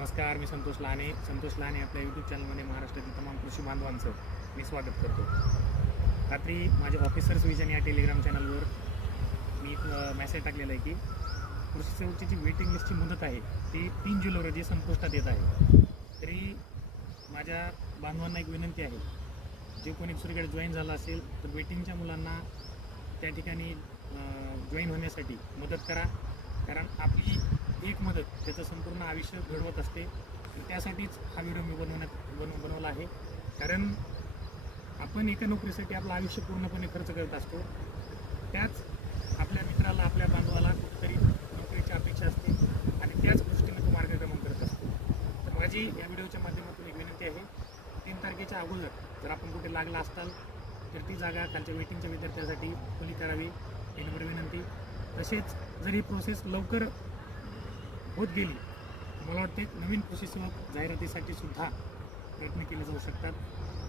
नमस्कार, मी संतोष लाने आपल्या यूट्यूब चॅनलमध्ये महाराष्ट्रातील तमाम कृषी बांधवांचं मी स्वागत करतो. रात्री माझ्या ऑफिसर्स विजन या टेलिग्राम चॅनलवर मी एक मेसेज टाकलेला आहे की कृषी सेवकची वेटिंग लिस्टची मुदत आहे ती 3 जुलै रोजी संपुष्टात येत आहे. तरी माझ्या बांधवांना एक विनंती आहे, जे कोणी दुसरीकडे जॉईन झालं असेल तर वेटिंगच्या मुलांना त्या ठिकाणी जॉईन होण्यासाठी मदत करा. कारण आपली एक मदत त्याचं संपूर्ण आयुष्य घडवत असते. त्यासाठीच हा व्हिडिओ मी बनवला आहे. कारण आपण एका नोकरीसाठी आपलं आयुष्य पूर्णपणे खर्च करत असतो. त्याच आपल्या मित्राला, आपल्या बांधवाला कुठेतरी नोकरीची अपेक्षा असते आणि त्याच गोष्टीने तो मार्गक्रमण करत असतो. तर माझी या व्हिडिओच्या माध्यमातून एक विनंती आहे, 3 तारखेच्या अगोदर जर आपण कुठे लागला असाल तर ती जागा खालच्या वेटिंगच्या विद्यार्थ्यांसाठी खुली करावी ही नम्र विनंती. तसेच जर ही प्रोसेस लवकर होत गेली, मला वाटते नवीन कृषी सेवक जाहिरातीसाठी सुद्धा प्रयत्न केले जाऊ शकतात.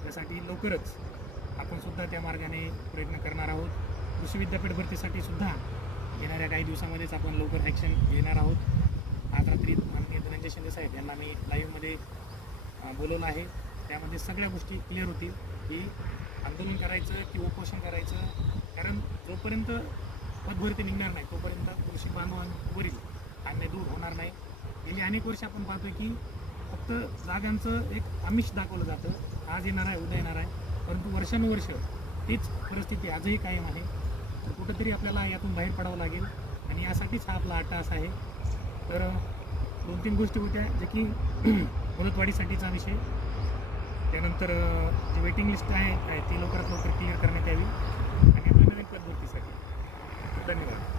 त्यासाठी लवकरच आपण सुद्धा त्या मार्गाने प्रयत्न करणार आहोत. कृषी विद्यापीठ भरतीसाठी सुद्धा येणाऱ्या काही दिवसामध्येच आपण लवकर ॲक्शन घेणार आहोत. आज रात्री माननीय धनंजय शिंदे साहेब यांना मी लाईव्हमध्ये बोलवलं आहे. त्यामध्ये सगळ्या गोष्टी क्लिअर होतील की आंदोलन करायचं की उपोषण करायचं. कारण जोपर्यंत पदभरती निघणार नाही तोपर्यंत कृषी बांधवांवरील अन्याय दूर होणार नाही. गेली अनेक वर्ष आपण पाहतोय की फक्त जागांचं एक आमिष दाखवलं जातं, आज येणार आहे उद्या येणार आहे, परंतु वर्षानुवर्ष तीच परिस्थिती आजही कायम आहे. तर कुठंतरी आपल्याला यातून बाहेर पडावं लागेल आणि यासाठीच हा आपला अट्टाहास आहे. तर 2-3 गोष्टी होत्या जे की मुदतवाढीसाठीचा विषय, त्यानंतर जी वेटिंग लिस्ट आहे ती लवकरात लवकर क्लिअर करण्यात यावी आणि आपल्या नवीन पदभरतीसाठी. धन्यवाद.